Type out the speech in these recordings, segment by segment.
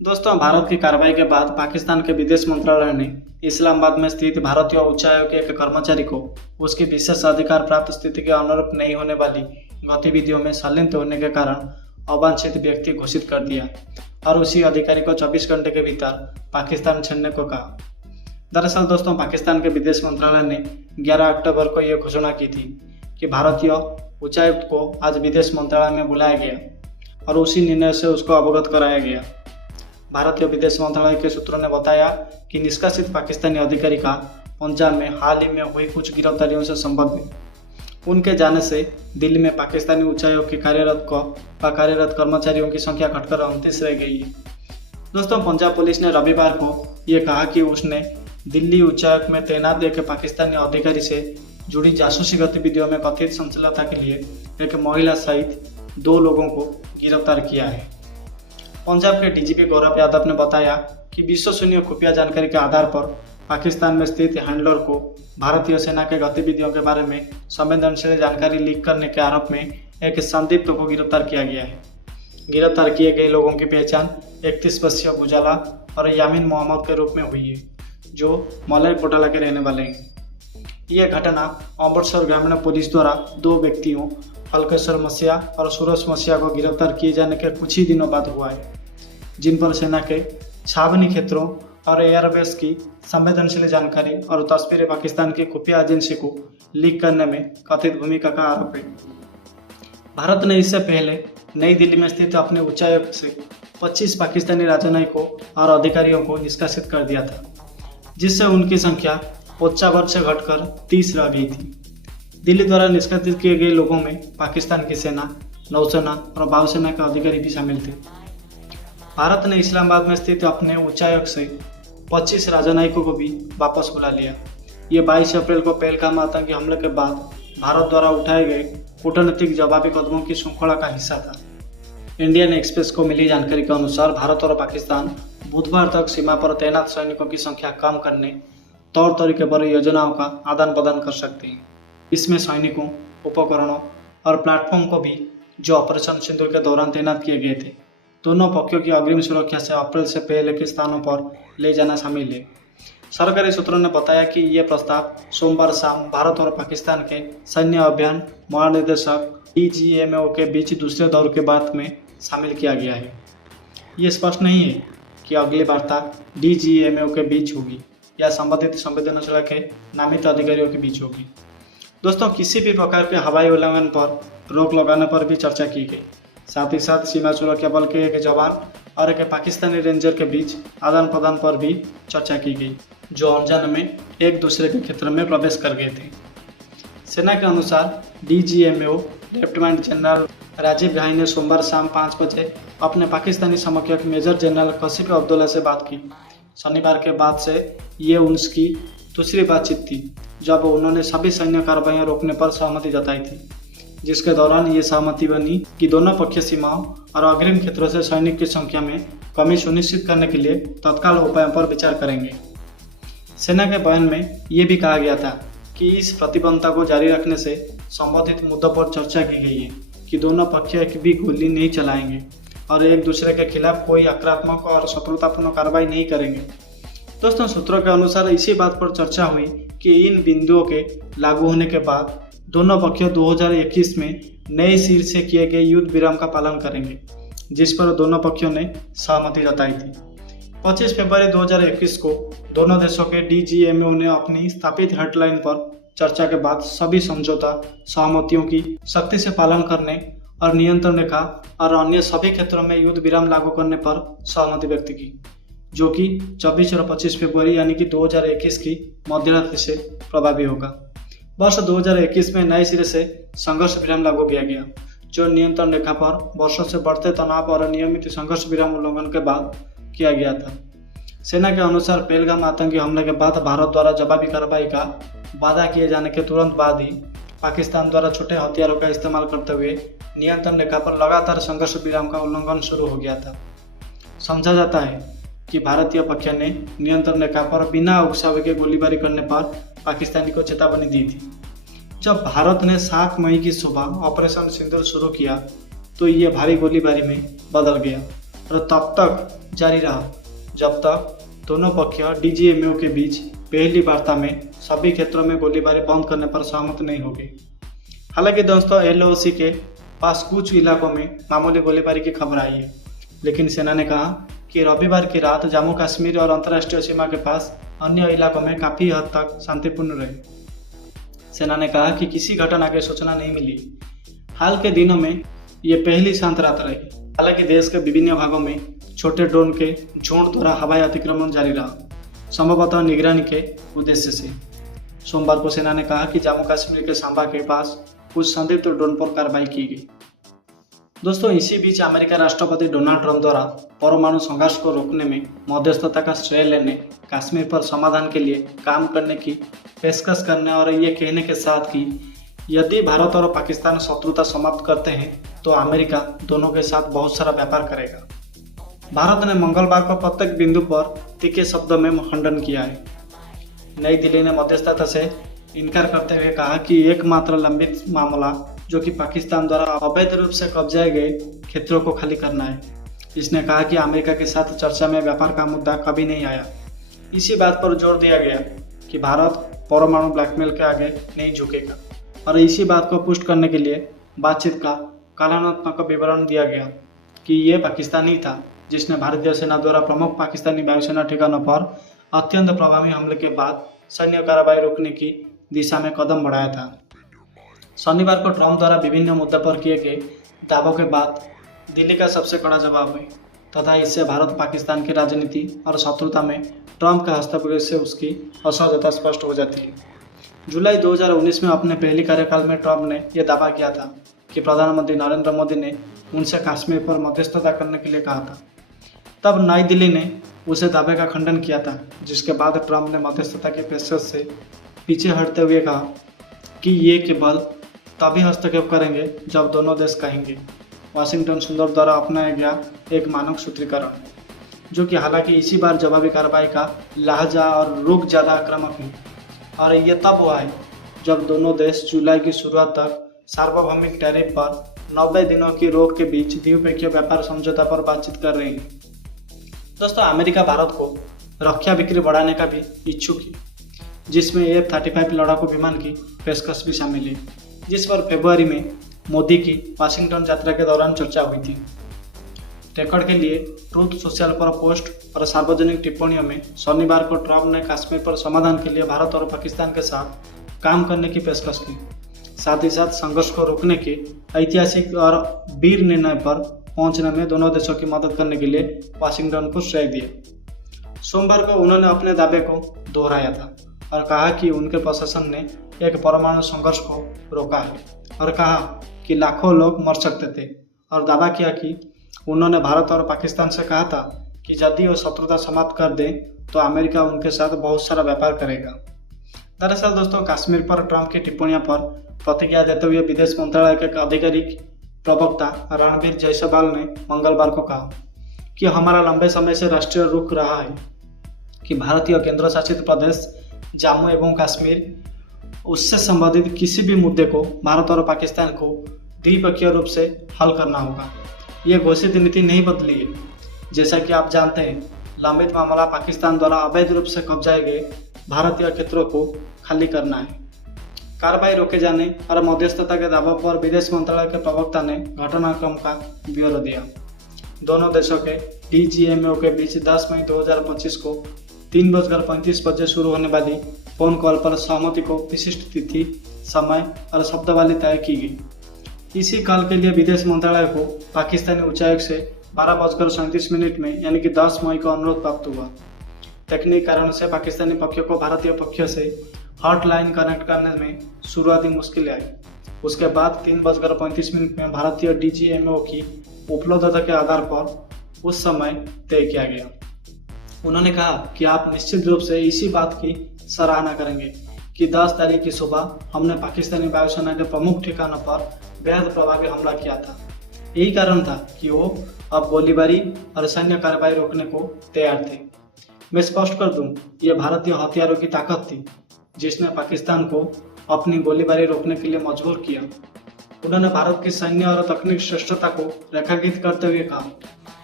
दोस्तों, भारत की कार्रवाई के बाद पाकिस्तान के विदेश मंत्रालय ने इस्लामाबाद में स्थित भारतीय उच्चायोग के एक कर्मचारी को उसकी विशेष अधिकार प्राप्त स्थिति के अनुरूप नहीं होने वाली गतिविधियों में संलिप्त होने के कारण अवांछित व्यक्ति घोषित कर दिया और उसी अधिकारी को 24 घंटे के भीतर पाकिस्तान छोड़ने को कहा। दरअसल दोस्तों, पाकिस्तान के विदेश मंत्रालय ने 11 अक्टूबर को यह घोषणा की थी कि भारतीय उच्चायुक्त को आज विदेश मंत्रालय में बुलाया गया और उसी निर्णय से उसको अवगत कराया गया। भारतीय विदेश मंत्रालय के सूत्रों ने बताया कि निष्कासित पाकिस्तानी अधिकारी का पंजाब में हाल ही में हुई कुछ गिरफ्तारियों से संबंध है। उनके जाने से दिल्ली में पाकिस्तानी उच्चायोग के कार्यरत कर्मचारियों की संख्या घटकर 29 रह गई है। दोस्तों, पंजाब पुलिस ने रविवार को ये कहा कि उसने दिल्ली उच्चायोग में तैनात एक पाकिस्तानी अधिकारी से जुड़ी जासूसी गतिविधियों में कथित संलग्नता के लिए एक महिला सहित 2 लोगों को गिरफ्तार किया है। पंजाब के डीजीपी गौरव यादव ने बताया कि विश्वसनीय खुफिया जानकारी के आधार पर पाकिस्तान में स्थित हैंडलर को भारतीय सेना के गतिविधियों के बारे में संवेदनशील जानकारी लीक करने के आरोप में एक संदिग्ध को गिरफ्तार किया गया है। गिरफ्तार किए गए लोगों की पहचान 31 वर्षीय गुजाला और यामीन मोहम्मद के रूप में हुई है, जो मलय कोटला के रहने वाले हैं। यह घटना अमृतसर ग्रामीण पुलिस द्वारा 2 व्यक्तियों फलकेश्वर मसीहा और सूरज मसीहा को गिरफ्तार किए जाने के कुछ ही दिनों बाद हुआ है, जिन पर सेना के छावनी क्षेत्रों और एयरबेस की संवेदनशील जानकारी और तस्वीरें पाकिस्तान की खुफिया एजेंसी को लीक करने में कथित भूमिका का आरोप है। भारत ने इससे पहले नई दिल्ली में स्थित अपने उच्चायोग से 25 पाकिस्तानी राजनयिकों और अधिकारियों को निष्कासित कर दिया था, जिससे उनकी संख्या 50 वर्ष से घटकर 30 रह गई थी। दिल्ली द्वारा निष्कासित किए गए लोगों में पाकिस्तान की सेना, नौसेना और वायुसेना के अधिकारी भी शामिल थे। भारत ने इस्लामाबाद में स्थित अपने उच्चायोग से 25 राजनयिकों को भी वापस बुला लिया। ये 22 अप्रैल को पहलगाम आतंकी हमले के बाद भारत द्वारा उठाए गए कूटनीतिक जवाबी कदमों की श्रृंखला का हिस्सा था। इंडियन एक्सप्रेस को मिली जानकारी के अनुसार भारत और पाकिस्तान बुधवार तक सीमा पर तैनात सैनिकों की संख्या कम करने तौर तरीके पर योजनाओं का आदान प्रदान कर सकते हैं। इसमें सैनिकों, उपकरणों और प्लेटफॉर्म को भी जो ऑपरेशन सिंदूर के दौरान तैनात किए गए थे, दोनों पक्षों की अग्रिम सुरक्षा से अप्रैल से पहले के स्थानों पर ले जाना शामिल है। सरकारी सूत्रों ने बताया कि यह प्रस्ताव सोमवार शाम भारत और पाकिस्तान के सैन्य अभियान महानिदेशक DGMO के बीच दूसरे दौर के बाद में शामिल किया गया है। ये स्पष्ट नहीं है कि अगली वार्ता DGMO के बीच होगी या संबंधित संवेदनशील के नामित अधिकारियों के बीच होगी। दोस्तों, किसी भी प्रकार के हवाई उल्लंघन पर रोक लगाने पर भी चर्चा की गई। साथ ही साथ सीमा सुरक्षा बल के एक जवान और एक पाकिस्तानी रेंजर के बीच आदान प्रदान पर भी चर्चा की गई, जो अनजाने में एक दूसरे के क्षेत्र में प्रवेश कर गए थे। सेना के अनुसार DGMO लेफ्टिनेंट जनरल राजीव घाई ने सोमवार शाम 5 बजे अपने पाकिस्तानी समकक्ष मेजर जनरल कशिफ अब्दुल्ला से बात की। शनिवार के बाद से ये उनकी दूसरी बातचीत थी जब उन्होंने सभी सैन्य कार्रवाइयां रोकने पर सहमति जताई थी, जिसके दौरान ये सहमति बनी कि दोनों पक्ष सीमाओं और अग्रिम क्षेत्रों से सैनिक की संख्या में कमी सुनिश्चित करने के लिए तत्काल उपायों पर विचार करेंगे। सेना के बयान में ये भी कहा गया था कि इस प्रतिबद्धता को जारी रखने से संबंधित मुद्दों पर चर्चा की गई है कि दोनों पक्ष एक भी गोली नहीं चलाएंगे और एक दूसरे के खिलाफ कोई आक्रामक और शत्रुतापूर्ण कार्रवाई नहीं करेंगे। दोस्तों, सूत्रों के अनुसार इसी बात पर चर्चा हुई कि इन बिंदुओं के लागू होने के बाद दोनों पक्ष 2021 में नए सिर से किए गए युद्ध विराम का पालन करेंगे, जिस पर दोनों पक्षों ने सहमति जताई थी। 25 फरवरी 2021 को दोनों देशों के DGMO ने अपनी स्थापित हेडलाइन पर चर्चा के बाद सभी समझौता सहमतियों की सख्ती से पालन करने और नियंत्रण रेखा और अन्य सभी क्षेत्रों में युद्ध विराम लागू करने पर सहमति व्यक्त की, जो कि 24 और 25 फरवरी यानी कि 2021 की मध्यरात्रि से प्रभावी होगा। वर्ष 2021 में नए सिरे से संघर्ष विराम लागू किया गया, जो नियंत्रण रेखा पर वर्षों से बढ़ते तनाव और नियमित संघर्ष विराम उल्लंघन के बाद किया गया था। सेना के अनुसार पहलगाम आतंकी हमले के बाद भारत द्वारा जवाबी कार्रवाई का वादा किए जाने के तुरंत बाद ही पाकिस्तान द्वारा छोटे हथियारों का इस्तेमाल करते हुए नियंत्रण रेखा पर लगातार संघर्ष विराम का उल्लंघन शुरू हो गया था। समझा जाता है कि भारतीय पक्ष ने नियंत्रण रेखा पर बिना उकसावे के गोलीबारी करने पर पाकिस्तानी को चेतावनी दी थी। जब भारत ने 7 मई की सुबह ऑपरेशन सिंदूर शुरू किया तो ये भारी गोलीबारी में बदल गया और तब तक जारी रहा जब तक दोनों पक्ष डीजीएमओ के बीच पहली वार्ता में सभी क्षेत्रों में गोलीबारी बंद करने पर सहमत नहीं हो गई। हालांकि दोस्तों एलओसी के पास कुछ इलाकों में मामूली गोलीबारी की खबर आई है, लेकिन सेना ने कहा कि रविवार की रात जम्मू कश्मीर और अंतर्राष्ट्रीय सीमा के पास अन्य इलाकों में काफ़ी हद तक शांतिपूर्ण रहे। सेना ने कहा कि किसी घटना की सूचना नहीं मिली। हाल के दिनों में ये पहली शांत रात रही। हालांकि देश के विभिन्न भागों में छोटे ड्रोन के झुंड द्वारा हवाई अतिक्रमण जारी रहा, संभवतः निगरानी के उद्देश्य से। सोमवार को सेना ने कहा कि जम्मू कश्मीर के सांबा के पास कुछ संदिग्ध ड्रोन पर कार्रवाई की गई। दोस्तों, इसी बीच अमेरिका राष्ट्रपति डोनाल्ड ट्रंप द्वारा परमाणु संघर्ष को रोकने में मध्यस्थता का श्रेय लेने, कश्मीर पर समाधान के लिए काम करने की पेशकश करने और ये कहने के साथ कि यदि भारत और पाकिस्तान शत्रुता समाप्त करते हैं तो अमेरिका दोनों के साथ बहुत सारा व्यापार करेगा। भारत ने मंगलवार को प्रत्येक बिंदु पर तीखे शब्दों में खंडन किया है। नई दिल्ली ने मध्यस्थता से इनकार करते हुए कहा कि एकमात्र लंबित मामला जो कि पाकिस्तान द्वारा अवैध रूप से कब्जाए गए क्षेत्रों को खाली करना है। इसने कहा कि अमेरिका के साथ चर्चा में व्यापार का मुद्दा कभी नहीं आया। इसी बात पर जोर दिया गया कि भारत परमाणु ब्लैकमेल के आगे नहीं झुकेगा और इसी बात को पुष्ट करने के लिए बातचीत का कालानुक्रमिक विवरण दिया गया कि ये पाकिस्तानी था जिसने भारतीय सेना द्वारा प्रमुख पाकिस्तानी वायुसेना ठिकानों पर अत्यंत प्रभावी हमले के बाद सैन्य कार्रवाई रोकने की दिशा में कदम बढ़ाया था। शनिवार को ट्रंप द्वारा विभिन्न मुद्दों पर किए गए दावों के बाद दिल्ली का सबसे कड़ा जवाब है तथा इससे भारत पाकिस्तान की राजनीति और शत्रुता में ट्रंप के हस्तक्षेप से उसकी असहजता स्पष्ट हो जाती है। जुलाई 2019 में अपने पहले कार्यकाल में ट्रंप ने यह दावा किया था कि प्रधानमंत्री नरेंद्र मोदी ने उनसे कश्मीर पर मध्यस्थता करने के लिए कहा था। तब नई दिल्ली ने उसे दावे का खंडन किया था, जिसके बाद ट्रंप ने मध्यस्थता की पेशकश से पीछे हटते हुए कहा कि ये केवल तभी हस्तक्षेप करेंगे जब दोनों देश कहेंगे। वाशिंगटन सुंदर द्वारा अपनाया गया एक मानक सूत्रीकरण, जो कि हालांकि इसी बार जवाबी कार्रवाई का लहजा और रुख ज़्यादा आक्रामक है और ये तब हुआ है जब दोनों देश जुलाई की शुरुआत तक सार्वभौमिक टैरिफ पर 90 दिनों की रोक के बीच द्विपक्षीय व्यापार समझौता पर बातचीत कर रहे हैं। दोस्तों, अमेरिका भारत को रक्षा बिक्री बढ़ाने का भी इच्छुक है, जिसमें F-35 लड़ाकू विमान की पेशकश भी शामिल है, जिस पर फरवरी में मोदी की वाशिंगटन यात्रा के दौरान चर्चा हुई थी। रिकॉर्ड के लिए ट्रूथ सोशल पर पोस्ट और सार्वजनिक टिप्पणियों में शनिवार को ट्रंप ने कश्मीर पर समाधान के लिए भारत और पाकिस्तान के साथ काम करने की पेशकश की। साथ ही साथ संघर्ष को रोकने के ऐतिहासिक और वीर निर्णय पर पहुंचने में दोनों देशों की मदद करने के लिए वाशिंगटन को श्रेय दिया। सोमवार को उन्होंने अपने दावे को दोहराया था और कहा कि उनके प्रशासन ने एक परमाणु संघर्ष को रोका है और कहा कि लाखों लोग मर सकते थे और दावा किया कि उन्होंने भारत और पाकिस्तान से कहा था कि यदि वो शत्रुता समाप्त कर दें तो अमेरिका उनके साथ बहुत सारा व्यापार करेगा। दरअसल दोस्तों, कश्मीर पर ट्रंप की टिप्पणियों पर प्रतिक्रिया देते हुए विदेश मंत्रालय के आधिकारिक प्रवक्ता रणबीर जायसवाल ने मंगलवार को कहा कि हमारा लंबे समय से राष्ट्रीय रुख रहा है कि भारतीय केंद्र शासित प्रदेश जम्मू एवं कश्मीर उससे संबंधित किसी भी मुद्दे को भारत और पाकिस्तान को द्विपक्षीय रूप से हल करना होगा। ये घोषित नीति नहीं बदली है। जैसा कि आप जानते हैं, लंबित मामला पाकिस्तान द्वारा अवैध रूप से कब्जाए गए भारतीय क्षेत्रों को खाली करना है। कार्रवाई रोके जाने और मध्यस्थता के दावों पर विदेश मंत्रालय के प्रवक्ता ने घटनाक्रम का ब्यौरा दिया। दोनों देशों के डीजीएमओ के बीच 10 मई 2025 को 3:35 शुरू होने वाली फोन कॉल पर सहमति को विशिष्ट तिथि, समय और शब्दावली तय की गई। इसी कॉल के लिए विदेश मंत्रालय को पाकिस्तानी उच्चायुक्त से 12:37 में यानी कि 10 मई को अनुरोध प्राप्त हुआ। तकनीकी कारण से पाकिस्तानी पक्ष को भारतीय पक्ष से हॉटलाइन कनेक्ट करने में शुरुआती मुश्किलें आई। उसके बाद 3:35 में भारतीय डीजीएमओ की उपलब्धता के आधार पर उस समय तय किया गया। उन्होंने कहा कि आप निश्चित रूप से इसी बात की सराहना करेंगे कि 10 तारीख की सुबह हमने पाकिस्तानी वायुसेना के प्रमुख ठिकानों पर बेहद प्रभावी हमला किया था। यही कारण था कि वो अब गोलीबारी और सैन्य कार्रवाई रोकने को तैयार थे। मैं स्पष्ट कर दूं, यह भारतीय हथियारों की ताकत थी जिसने पाकिस्तान को अपनी गोलीबारी रोकने के लिए मजबूर किया। उन्होंने भारत की सैन्य और तकनीक श्रेष्ठता को रेखांकित करते हुए कहा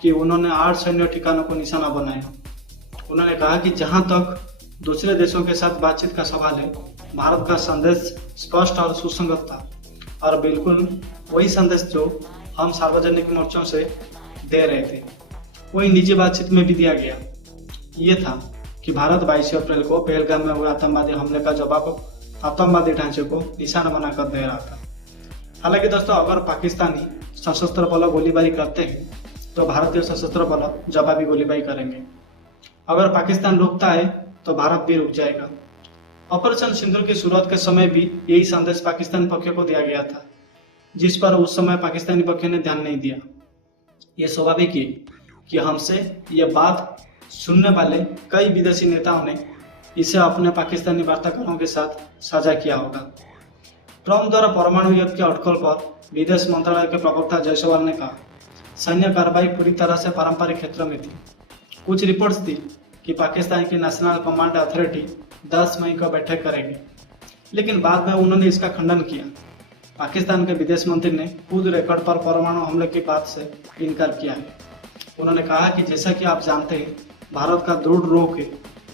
कि उन्होंने 8 सैन्य ठिकानों को निशाना बनाया। उन्होंने कहा कि जहां तक दूसरे देशों के साथ बातचीत का सवाल है, भारत का संदेश स्पष्ट और सुसंगत था और बिल्कुल वही संदेश जो हम सार्वजनिक मोर्चों से दे रहे थे वही निजी बातचीत में भी दिया गया। ये था कि भारत 22 अप्रैल को पहलगाम में हुए आतंकवादी हमले का जवाब आतंकवादी ढांचे को निशाना बनाकर दे रहा था। हालांकि दोस्तों, अगर पाकिस्तानी सशस्त्र बल गोलीबारी करते हैं तो भारतीय सशस्त्र बल जवाबी गोलीबारी करेंगे। अगर पाकिस्तान रुकता है तो भारत भी रुक जाएगा। ऑपरेशन सिंदूर की शुरुआत के समय भी यही संदेश पाकिस्तानी पक्ष को दिया गया था, जिस पर उस समय पाकिस्तानी पक्ष ने ध्यान नहीं दिया। ये स्वाभाविक है कि हमसे ये बात सुनने वाले कई विदेशी नेताओं ने इसे अपने पाकिस्तानी वार्ताकारों के साथ साझा किया होगा। ट्रंप द्वारा परमाणु युद्ध के अटकल पर विदेश मंत्रालय के प्रवक्ता जायसवाल ने कहा, सैन्य कार्रवाई पूरी तरह से पारंपरिक क्षेत्र में थी। कुछ रिपोर्ट्स थी कि पाकिस्तान की नेशनल कमांड अथॉरिटी 10 मई को बैठक करेगी, लेकिन बाद में उन्होंने इसका खंडन किया। पाकिस्तान के विदेश मंत्री ने खुद रिकॉर्ड पर परमाणु हमले की बात से इनकार किया है। उन्होंने कहा कि जैसा कि आप जानते हैं, भारत का दृढ़ रोक है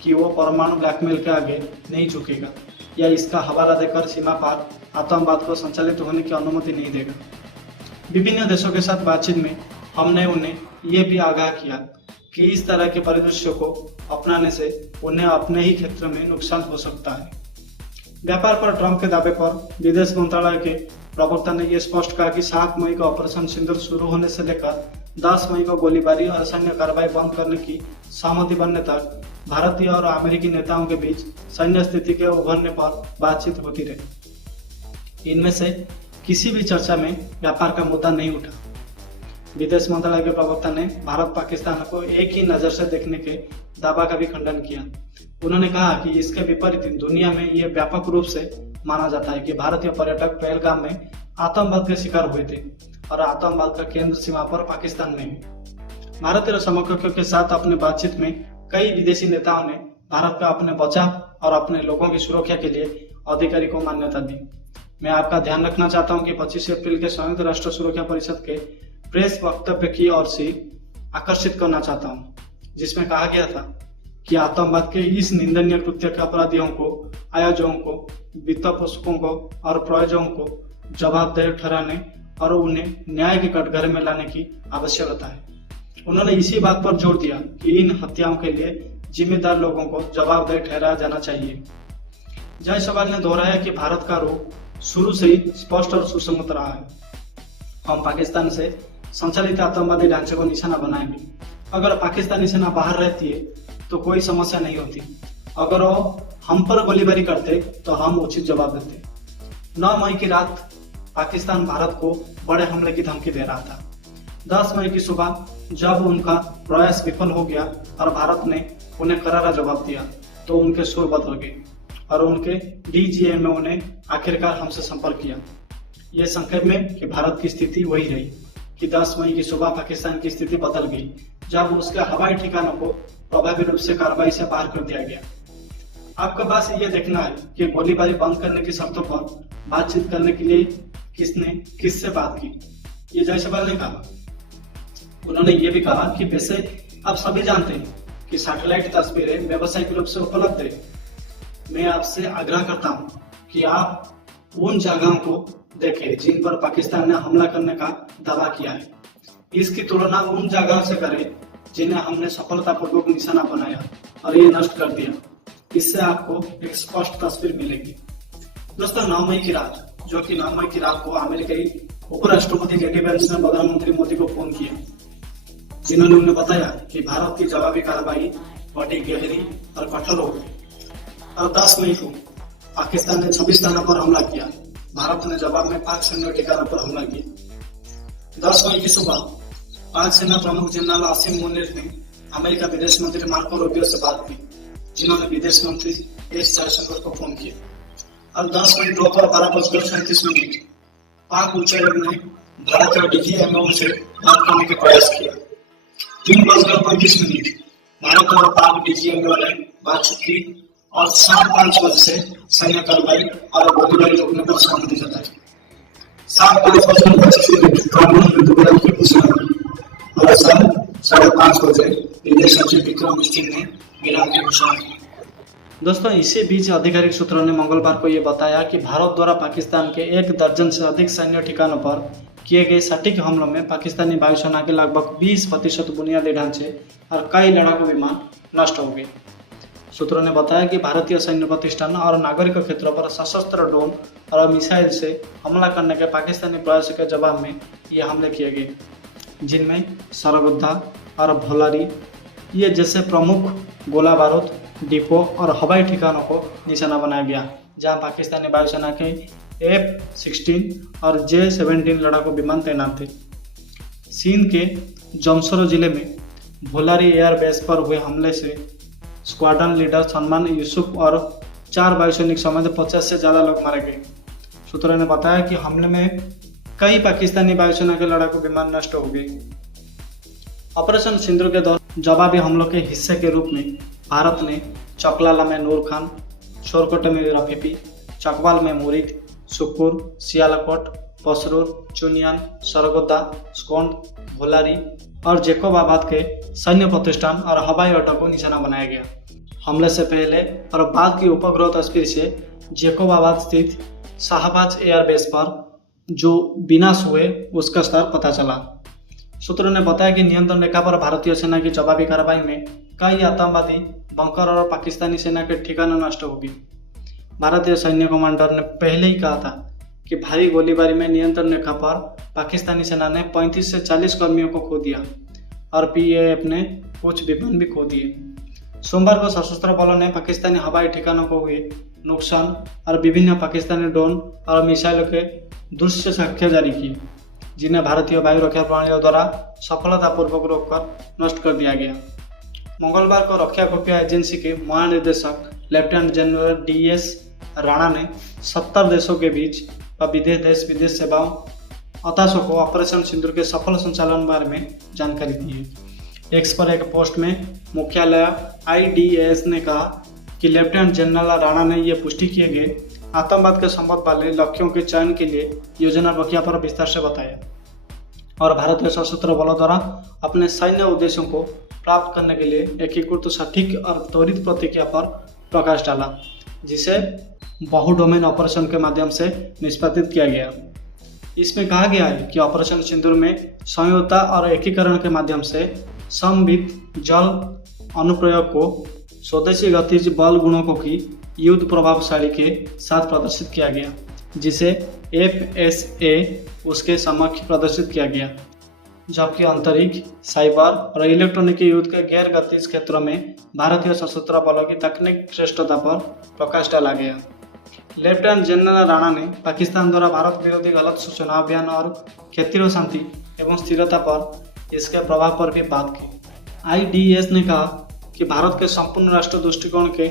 कि वो परमाणु ब्लैकमेल के आगे नहीं झुकेगा या इसका हवाला देकर सीमा पार आतंकवाद को संचालित होने की अनुमति नहीं देगा। विभिन्न देशों के साथ बातचीत में हमने उन्हें ये भी आगाह किया कि इस तरह के परिदृश्य को अपनाने से उन्हें अपने ही क्षेत्र में नुकसान हो सकता है। व्यापार पर ट्रंप के दावे पर विदेश मंत्रालय के प्रवक्ता ने यह स्पष्ट कहा कि 7 मई को ऑपरेशन सिंदूर शुरू होने से लेकर 10 मई को गोलीबारी और सैन्य कार्रवाई बंद करने की सहमति बनने तक भारतीय और अमेरिकी नेताओं के बीच सैन्य स्थिति के उभरने पर बातचीत होती रही। इनमें से किसी भी चर्चा में व्यापार का मुद्दा नहीं उठा। विदेश मंत्रालय के प्रवक्ता ने भारत पाकिस्तान को एक ही नजर से देखने के दावा का भी खंडन किया। उन्होंने कहा कि इसके विपरीत दुनिया में यह व्यापक रूप से माना जाता है कि भारतीय पर्यटक पहलगाम में आतंकवाद के शिकार हुए थे और आतंकवाद का केंद्र सीमा पर पाकिस्तान में है। भारतीय समकक्षों के साथ अपने बातचीत में कई विदेशी नेताओं ने भारत का अपने बचाव और अपने लोगों की सुरक्षा के लिए अधिकारी को मान्यता दी। मैं आपका ध्यान रखना चाहता हूं कि 25 अप्रैल के संयुक्त राष्ट्र सुरक्षा परिषद के प्रेस वक्तव्य की ओर से आकर्षित करना चाहता हूं, जिसमें कहा गया था कि आतंकवाद के इस निंदनीय कृत्य के अपराधियों को, आयोजकों को, वित्तपोषकों को और प्रायोजकों को जवाबदेह ठहराने और उन्हें न्याय के कटघरे में लाने की आवश्यकता है। उन्होंने इसी बात पर जोर दिया कि इन हत्याओं के लिए जिम्मेदार लोगों को जवाबदेह ठहराया जाना चाहिए। जायसवाल ने दोहराया कि भारत का रुख शुरू से ही स्पष्ट और सुसंगत रहा है। हम पाकिस्तान से संचालित आतंकवादी ढांचे को निशाना बनाएंगे। अगर पाकिस्तानी सेना बाहर रहती है तो कोई समस्या नहीं होती। अगर वो हम पर गोलीबारी करते तो हम उचित जवाब देते। 9 मई की रात पाकिस्तान भारत को बड़े हमले की धमकी दे रहा था। 10 मई की सुबह जब उनका प्रयास विफल हो गया और भारत ने उन्हें करारा जवाब दिया तो उनके सुर बदल गए और उनके डीजीएम में उन्हें आखिरकार हमसे संपर्क किया। यह संक्षेप में कि भारत की स्थिति वही रही कि 10 मई की सुबह पाकिस्तान की स्थिति बदल गई जब उसके हवाई ठिकानों को प्रभावी रूप से कार्रवाई से बाहर कर दिया गया। आपके पास ये देखना है कि गोलीबारी बंद करने की शर्तों पर बातचीत करने के लिए किसने किससे बात की। ये जायसवाल ने कहा। उन्होंने ये भी कहा कि वैसे आप सभी जानते हैं कि सैटेलाइट तस्वीरें व्यावसायिक रूप से उपलब्ध है। मैं आपसे आग्रह करता हूं कि आप उन जगहों को देखें जिन पर पाकिस्तान ने हमला करने का दावा किया है। इसकी तुलना उन जगहों से करें जिन्हें हमने सफलतापूर्वक निशाना बनाया और ये नष्ट कर दिया। इससे आपको एक स्पष्ट तस्वीर मिलेगी। दोस्तों, 9 मई की रात, जो कि 9 मई की रात को अमेरिकी उपराष्ट्रपति जेडी वेंस ने प्रधानमंत्री मोदी को फोन किया, जिन्होंने उन्हें बताया कि भारत की जवाबी कार्रवाई बड़ी गहरी और कठोर होगी। और 10 मई को पाकिस्तान ने 26 स्थानों पर हमला किया। भारत ने जवाब में 5 सैन्य ठिकानों पर हमला किया। 10 मई की सुबह पाक सेना प्रमुख जनरल आसिम मुनीर ने अमेरिका विदेश मंत्री मार्को रूबियो से बात की, जिन्होंने विदेश मंत्री एस जयशंकर को फोन किया। और 10 मई दोपहर 12:37 पाक उच्चायुक्त ने भारत और डीजीएमओ से बात करने के प्रयास किया। 3:35 भारत और पाक डीजीएमओ ने बातचीत की और 5:30 से सैन्य कार्रवाई और गोलीबारी रोकने पर सहमति जताई। 7:25 कार्बन मृदुकरण की घोषणा और सन 5:30 बजे विदेश सचिव विक्रम सिंह ने विराम की घोषणा की। दोस्तों, इसी बीच आधिकारिक सूत्रों ने मंगलवार को ये बताया कि भारत द्वारा पाकिस्तान के 1 दर्जन से अधिक सैन्य ठिकानों पर किए गए सटीक हमलों में पाकिस्तानी वायुसेना के लगभग 20% बुनियादी ढांचे और कई लड़ाकू विमान नष्ट हो गए। सूत्रों ने बताया कि भारतीय सैन्य प्रतिष्ठान और नागरिक क्षेत्रों पर सशस्त्र ड्रोन और मिसाइल से हमला करने के पाकिस्तानी प्रयासों के जवाब में ये हमले किए गए, जिनमें सरगोदा और भोलारी ये जैसे प्रमुख गोला बारूद डिपो और हवाई ठिकानों को निशाना बनाया गया, जहां पाकिस्तानी वायुसेना के F-16 और J-17 लड़ाकू विमान तैनात थे। सिंध के जमशोर जिले में भोलारी एयरबेस पर हुए हमले से स्क्वाड्रन लीडर सलमान यूसुफ और 4 वायुसैनिक समेत 50 से ज़्यादा लोग मारे गए। सूत्रों ने बताया कि हमले में कई पाकिस्तानी वायुसेना के लड़ाकू विमान नष्ट हो गए। ऑपरेशन सिंदूर के दौरान जवाबी हमलों के हिस्से के रूप में भारत ने चकलाला में नूर खान, शोरकोटे में रफीपी, चकवाल में मुरीद, सुकुर, सियालकोट, पसरूर, चुनियान, सरगोदा, स्कोंड, भोलारी और जेकोबाबाद के सैन्य प्रतिष्ठान और हवाई अड्डों को निशाना बनाया गया। हमले से पहले और बाद की उपग्रह तस्वीर से जेकोबाबाद स्थित शाहबाज एयरबेस पर जो विनाश हुए उसका स्तर पता चला। सूत्रों ने बताया कि नियंत्रण रेखा पर भारतीय सेना की जवाबी कार्रवाई में कई आतंकवादी बंकर और पाकिस्तानी सेना के ठिकाने नष्ट हो गए। भारतीय सैन्य कमांडर ने पहले ही कहा था कि भारी गोलीबारी में नियंत्रण रेखा पर पाकिस्तानी सेना ने 35 से 40 कर्मियों को खो दिया और PAF ने कुछ विमान भी खो दिए। सोमवार को सशस्त्र बलों ने पाकिस्तानी हवाई ठिकानों को हुए नुकसान और विभिन्न पाकिस्तानी ड्रोन और मिसाइलों के दृश्य साक्ष्य जारी किए, जिन्हें भारतीय वायु रक्षा प्रणालियों द्वारा सफलतापूर्वक रोककर नष्ट कर दिया गया। मंगलवार को रक्षा खुफिया एजेंसी के महानिदेशक लेफ्टिनेंट जनरल DS राणा ने 70 देशों के बीच व देश विदेश सेवाओं अताशों को ऑपरेशन सिंदूर के सफल संचालन बारे में जानकारी दी है। एक्स पर एक पोस्ट में मुख्यालय IDAS ने कहा कि लेफ्टिनेंट जनरल राणा ने यह पुष्टि किए गए आतंकवाद के संबंध वाले लक्ष्यों के चयन के लिए योजना प्रक्रिया पर विस्तार से बताया और भारतीय सशस्त्र बलों द्वारा अपने सैन्य उद्देश्यों को प्राप्त करने के लिए एकीकृत सटीक और त्वरित प्रतिक्रिया पर प्रकाश डाला, जिसे बहुडोमेन ऑपरेशन के माध्यम से निष्पादित किया गया। इसमें कहा गया है कि ऑपरेशन सिंदूर में संयोजकता और एकीकरण के माध्यम से समन्वित जल अनुप्रयोग को स्वदेशी गतिज बल गुणकों की युद्ध प्रभावशाली के साथ प्रदर्शित किया गया, जिसे FSA उसके समक्ष प्रदर्शित किया गया, जबकि अंतरिक्ष, साइबर और इलेक्ट्रॉनिक युद्ध के गैर गतिज क्षेत्रों में भारतीय सशस्त्र बलों की तकनीक श्रेष्ठता पर प्रकाश डाला गया। लेफ्टिनेंट जनरल राणा ने पाकिस्तान द्वारा भारत विरोधी गलत सूचना अभियान और क्षेत्रीय शांति एवं स्थिरता पर इसके प्रभाव पर भी बात की। IDAS ने कहा कि भारत के संपूर्ण राष्ट्र दृष्टिकोण के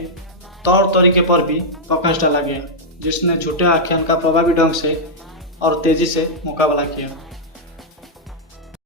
तौर तरीके पर भी प्रकाश डाला गया, जिसने झूठे आख्यान का प्रभावी ढंग से और तेजी से मुकाबला किया।